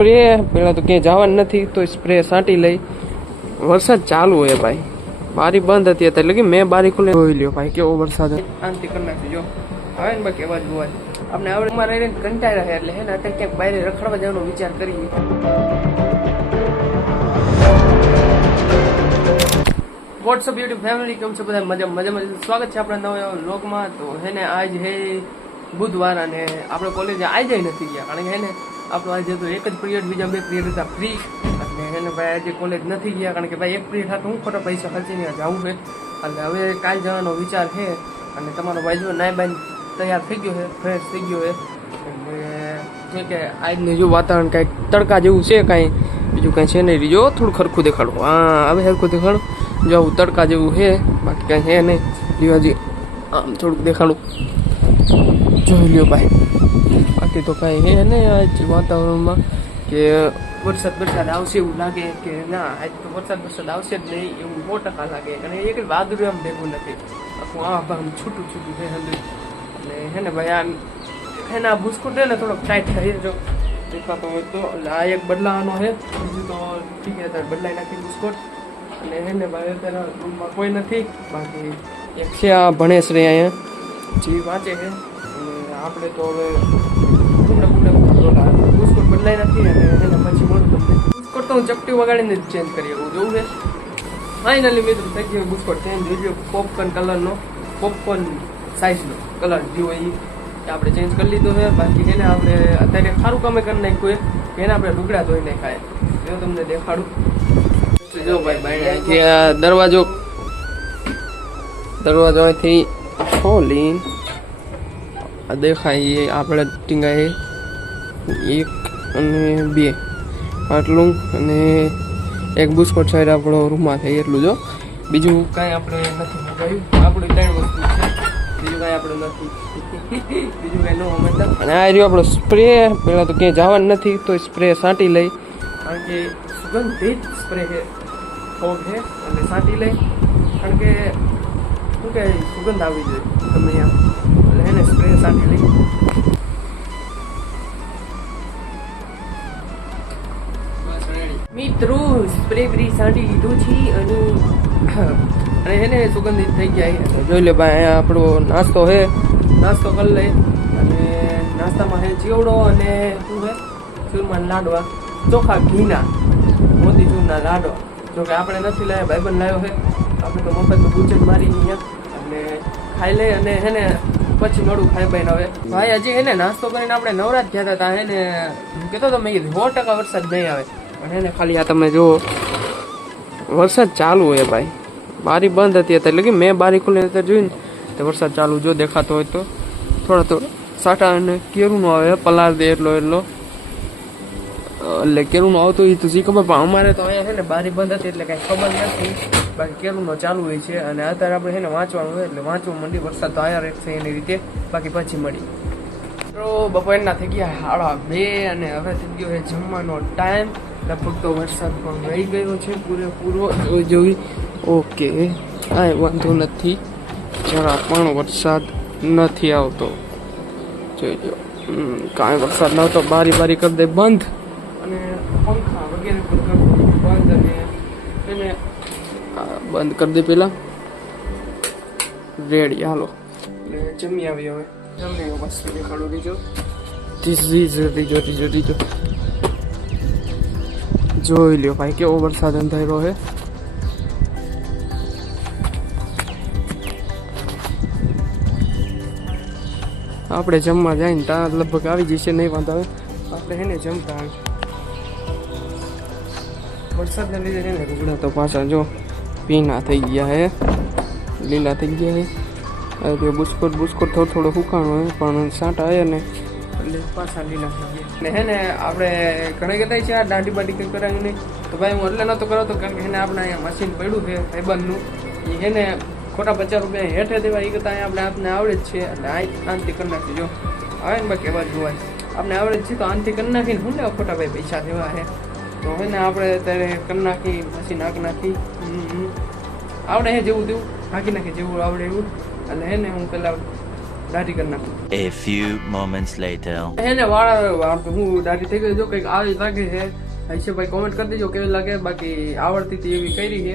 Spray પેલા તો ક્યાંય જવાનું નથી તો સ્પ્રે સાંટી લઈ. વરસાદ ચાલુ હે ભાઈ, બારી બંધ હતી એટલે કે મેં બારી ખોલી જોઈ લ્યો ભાઈ કેવો વરસાદ શાંતિ કરી નાખ્યો. જો આવે ને બાકી અવાજ જોવાય આપણે આવડે માં રહીને કંટાળ્યા છે એટલે હે ને અત્યારે ક્યાંક બહાર રખડવા જવાનો વિચાર કરીએ. વોટ્સઅપ યુટ્યુબ ફેમિલી કેમ છે બધા મજામાં સ્વાગત છે આપણા નવા વ્લોગમાં. તો હે ને આજ હે બુધવાર અને આપણે કોલેજે આજે નથી ગયા કારણ કે હે ને આપણો આજે તો એક જ પીરિયડ, બીજા 2 પીરિયડ હતા ફ્રી એટલે હે ને ભાઈ આજે કોલેજ નથી ગયા કારણ કે ભાઈ એક પીરિયડ હતું હું ખોટા પૈસા ખર્ચીને જવું છે એટલે હવે કાલ જવાનો વિચાર છે. અને તમારો ભાઈ જો નાય બાઈ તૈયાર થઈ ગયો છે, ફ્રેશ થઈ ગયો છે એટલે કે આજનું જો વાતાવરણ કાંઈક તડકા જેવું છે, કાંઈ બીજું કાંઈ છે નહીં. જો થોડું ખરખું દેખાડું, હા હવે સરખું દેખાડું. જો આવું તડકા જેવું છે, બાકી કાંઈ છે નહીં. લીવાજી આમ થોડુંક દેખાડું, જોઈ લ્યો ભાઈ. બાકી તો કાંઈ છે નહીં આજ વાતાવરણમાં કે વરસાદ આવશે એવું લાગે કે ના, આજ તો વરસાદ આવશે જ નહીં એવું 100% લાગે. અને એક વાદળું આમ ભેગું નથી, આખું આમ છૂટું છે હંધું. એટલે હે ને ભાઈ આમ હે ને આ બુસ્કુટ છે ને થોડોક ટાઈટ થઈ જો દેખાતો હોય તો. એટલે આ એક બદલાવાનો છે, બીજું તો ઠીક છે અત્યારે બદલાઈ નાખી બુસ્કુટ. અને હે ને ભાઈ અત્યારે રૂમમાં કોઈ નથી, બાકી એક છે આ ભણેશ રે અહીંયા જે વાંચે છે. અને આપણે તો હવે બુસ્કુટ બદલાઈ નથી અને એને પછી મળું તમને. બુસ્કુટ તો હું ચપટી વગાડીને જ ચેન્જ કરી એવું જોવું છે. ફાઇનલી મિત્રો થઈ ગયો બુસ્કુટ ચેન્જ. જોઈ પોપકોર્ન કલરનો, પોપકોર્ન સાઇઝનો કલર જેવો એ આપણે ચેન્જ કરી લીધો છે. બાકી એને આપણે અત્યારે સારું કામે કરી નાખ્યું કે એને આપણે ઢુકડા ધોઈ નાખાય. જો તમને દેખાડું. જો ભાઈ અહીંથી આ દરવાજો અહીંથી ખોલી દેખાય આપણે ટીંગાય 1 અને 2 આટલું અને એક બુસ્કોટ સાઈડ આપણો રૂમમાં થાય એટલું. જો બીજું કાંઈ આપણે નથી મગાવ્યું. આપણે 3 વસ્તુ છે, બીજું કાંઈ આપણે નથી. બીજું કાંઈ ન સમજતા. અને આ રહ્યો આપણો સ્પ્રે. પહેલાં તો ક્યાંય જવાનું નથી તો સ્પ્રે સાંટી લઈ કારણ કે સુગંધિત સ્પ્રે છે, ફોગ છે એટલે સાંટી લઈ કારણ કે શું કે સુગંધ આવી જોઈએ તમે અહીંયા એટલે એને સ્પ્રે સાંટી લઈ. મિત્રો સ્પ્રે બ્રી સાંટી લીધું છે અને એને સુગંધિત થઈ ગયા. જોઈ લે ભાઈ અહીંયા આપણો નાસ્તો છે, નાસ્તો કરી લઈ. અને નાસ્તામાં છે ચેવડો અને શું છે ચૂરમાના લાડવા, ચોખા ઘીના મોતીચૂરના લાડવા. જોકે આપણે નથી લાવ્યા, ભાઈબંધ લાવ્યો છે. આપણે તો મફતમાં ગુજર મારી એટલે ખાઈ લઈ અને એને પછી મળું ખાઈ બાઈને. હવે ભાઈ હજી એને નાસ્તો કરીને આપણે નવરાત ગયા હતા એને કહેતો તો મેં 100% વરસાદ નહીં આવે પણ એને ખાલી આ તમે જુઓ વરસાદ ચાલુ હોય ભાઈ. બારી બંધ હતી એટલે કે મેં બારી ખોલીને અત્યારે જોઈને તો વરસાદ ચાલુ જો દેખાતો હોય તો થોડા સાટા અને કેરુંનો આવે પલાર દે એટલો એટલે કેરુંનો આવતો એ તો શી ખબર. પણ અમારે તો અહીંયા છે ને બારી બંધ હતી એટલે કાંઈ ખબર નથી. બાકી કેરુંનો ચાલુ હોય છે અને અત્યારે આપણે છે ને વાંચવાનું હોય એટલે વાંચવા માંડી. વરસાદ તો આયા રહેશે એની રીતે, બાકી પછી મળી. તો બપોરના થઈ ગયા 2:30 અને હવે થઈ ગયો છે જમવાનો ટાઈમ. લગભગ તો વરસાદ પણ રહી ગયો છે પૂરેપૂરો જોઈ. ઓકે કાંઈ વાંધો નથી, જરા પણ વરસાદ નથી આવતો. જોઈ લો કાંઈ વરસાદ ન આવતો. બારી કરી દે બંધ અને પંખા વગેરે પણ કરી દે બંધ અને એને બંધ કરી દે પેલા. રેડી હાલો જમી આવી. હવે જમી મસ્ત દેખાડો દીજો રીજો જોઈ લ્યો ભાઈ કેવો વરસાદ અંધારો છે. આપણે જમવા જાય ને ત્યાં લગભગ આવી જશે, નહીં વાંધો આવે. આપણે છે ને જમતા આવે વરસાદને લીધે છે ને રૂગડા તો પાછા જો ભીના થઈ ગયા હે, લીલા થઈ ગયા હે. બુસ્કોટ થોડો સુકાણો હોય પણ સાંટા આવે ને એટલે પાછા લીલા થઈ ગયા. ને હે ને આપણે ઘણી કહેતા છે આ દાંડી બાંડી કંઈ કરાવી નહીં તો ભાઈ હું એટલે નહોતો કરાવતો કારણ કે એને આપણે અહીંયા મશીન પડ્યું છે ભાઈબંધનું. એ હે ને ખોટા 50 રૂપિયા હેઠે દેવા એ કરતાં આપણે આપને આવડે જ છે એટલે આનથી કરી નાખી. જો આવે ને બાકી અવાજ જોવાય આપણે આવડે જ છે તો આનથી કરી નાખીને શું લેવા ખોટા ભાઈ પૈસા દેવા છે. તો હે ને આપણે અત્યારે કરી નાખી મશીન નાખી નાખી આવડે હે જેવું તેવું નાખી નાખી જેવું આવડે એવું. એટલે હે ને હું પેલા દાઢી કરી નાખું. A few moments later. એને વાળા હું દાઢી થઈ ગઈ જો કંઈક આવી લાગે છે હશે ભાઈ કોમેન્ટ કરી દેજો કેવી લાગે. બાકી આવડતી હતી એવી કરી છે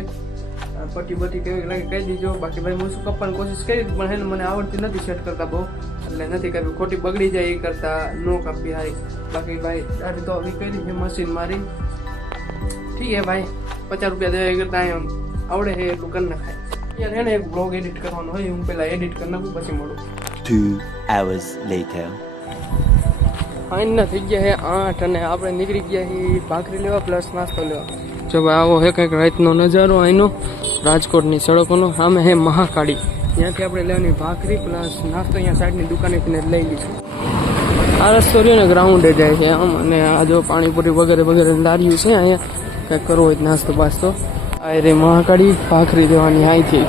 પટ્ટી બટ્ટી કેવી લાગે કહી દીજો. બાકી ભાઈ હું શું કપવાની કોશિશ કરી પણ એને મને આવડતી નથી સેટ કરતા બહુ એટલે નથી કરવી ખોટી બગડી જાય એ કરતા નો કાપી હારી. બાકી ભાઈ દાઢી તો આવી કરી છે મશીન મારી ઠીક હે ભાઈ 50 રૂપિયા દેવા કરતા અહીંયા આવડે છે એટલું કરી નાખાય. યાર એને એક બ્લોગ એડિટ કરવાનો હોય હું પહેલા એડિટ કરી નાખું પછી મળું. 2 hours later. આઈના થઈ ગયા છે 8 અને આપણે નીકળી ગયા છીએ ભાખરી લેવા પ્લસ નાસ્તો લેવા. જો ભાઈ આવો હે કંઈક રાતનો નજારો અહીંનો રાજકોટની સડકોનો. સામે હે મહાકાળી ત્યાંથી આપણે લેવાની ભાખરી પ્લસ નાસ્તો અહીંયા સાઈડની દુકાનેથી લઈ લઈશું. આ રસ્તો રહ્યો ને ગ્રાઉન્ડે જાય છે આમ અને આ જો પાણીપુરી વગેરે વગેરે લાર્યું છે અહીંયા કંઈક કરવો હોય નાસ્તો બાસ્તો. આ રે મહાકાળી ભાખરી દેવાની અહીંથી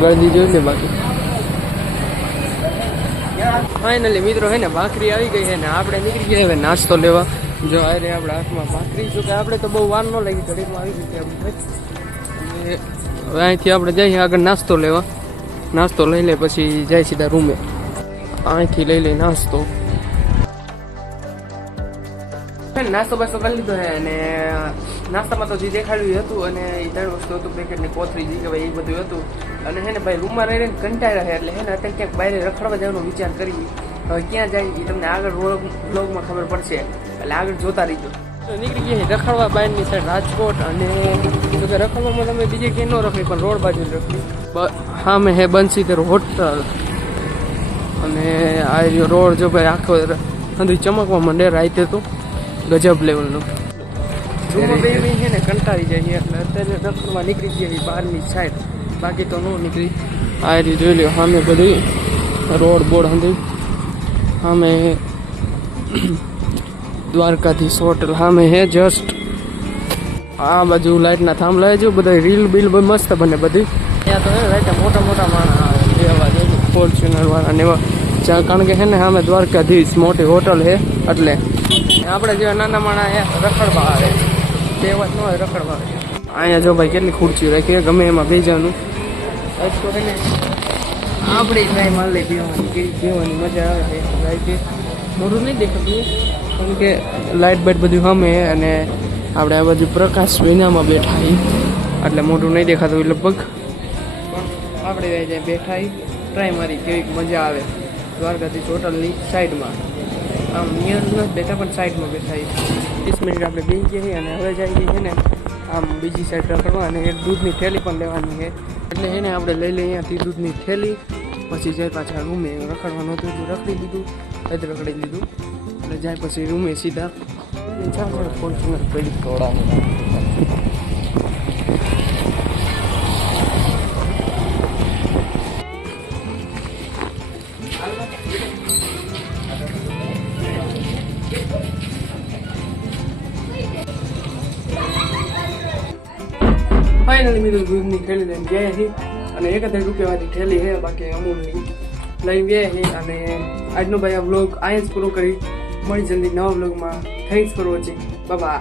ગળદી જોઈ લે. બાકી ફાઇનલી મિત્રો હે ને ભાખરી આવી ગઈ છે ને આપણે નીકળી ગયા હવે નાસ્તો લેવા. જો આ રે આપણા હાથમાં ભાખરી જો કે આપણે તો બહુ વાર ન લાગી ઘડીમાં આવી ગઈ આપણે. હવે અહીંથી આપણે જઈએ આગળ નાસ્તો લેવા. નાસ્તો લઈ લે પછી જાય સીધા રૂમે. અહીંથી લઈ લે નાસ્તો. નાસ્તો બાસ્તો કરી લીધો છે અને નાસ્તામાં તો જે દેખાડ્યું હતું અને એ 3 વસ્તુ હતું પેકેટની કોથળી જે કે ભાઈ એ બધું હતું. અને હે ને ભાઈ રૂમમાં રહીને કંટાળ્યા છે એટલે હે ને અત્યારે ક્યાંક બહાર રખડવા જવાનો વિચાર કરી. હવે ક્યાં જાય એ તમને આગળ વ્લોગમાં ખબર પડશે એટલે આગળ જોતા રહીજો. નીકળી ગયા રખડવા બહારની સાઈડ રાજકોટ અને રખડવામાં તમે બીજે ક્યાંય ન રખડી પણ રોડ બાજુ રખડી. હા મેં હે બંસીધર હોટલ અને આ રોડ જો ભાઈ આખો અંદર ચમકવા માંડે રાતે તો ગજબ લેવલનો. રૂમમાં બે છે ને કંટાળી જાય એટલે અત્યારે રખડવા નીકળી ગયા બહારની સાઈડ. બાકી તો ન નીકળી. આ જોઈ લ્યો સામે બધી રોડ બોર્ડ હતી સામે દ્વારકાધીશ હોટલ સામે હે જસ્ટ. આ બાજુ લાઇટના થાંભલા જો બધા રીલ બિલ મસ્ત બને બધી. ત્યાં તો હે ને લાઈટ મોટા મોટા માણસ આવે એવા ફોર્ચ્યુનર વાળા ને એવા કારણ કે હે ને સામે દ્વારકાધીશ મોટી હોટલ છે એટલે આપણે જેવા નાના માણસ રખડવા આવે તે વાત ન હોય રખડવા આવે. અહીંયા જો ભાઈ કેટલી ખુરશીઓ રાખી ગમે એમાં બેસવાનું. તો એને આપણે ટ્રાય મારી લઈ પીવાની કેવી પીવાની મજા આવે છે. લાઈટ મોડું નહીં દેખાતું કેમ કે લાઇટ બાઇટ બધું સામે અને આપણે આ બાજુ પ્રકાશ વિનામાં બેઠા એટલે મોટું નહીં દેખાતું લગભગ. પણ આપણે જાય બેઠા ટ્રાય મારી કેવી મજા આવે દ્વારકાધીશ હોટલની સાઈડમાં. આમ નિયર નથી બેઠા પણ સાઈડમાં બેઠા 30 મિનિટ આપણે બેસી જઈએ અને હવે જાય છે ને આમ બીજી સાઈડ રખડવા અને એક દૂધની થેલી પણ લેવાની છે એટલે એને આપણે લઈ લઈએ અહીંયાથી દૂધની થેલી પછી જાય પાછા રૂમે. રખડવાનું હતું રખડી દીધું રખડી દીધું એટલે જાય પછી રૂમે સીધા ફોર્ચ્યુનર પડી તોડાવે. ફાઇનલી મિત્રો દૂધની થેલી લઈને ગયા છીએ અને 1000 રૂપિયાવાળી થેલી છે બાકી અમૂલની લઈને ગયા છીએ. અને આજનો ભાઈ આ વ્લોગ અહીંયા જ પૂરો કરી મળી જલ્દી નવા વ્લોગમાં. Thanks for watching. Bye bye.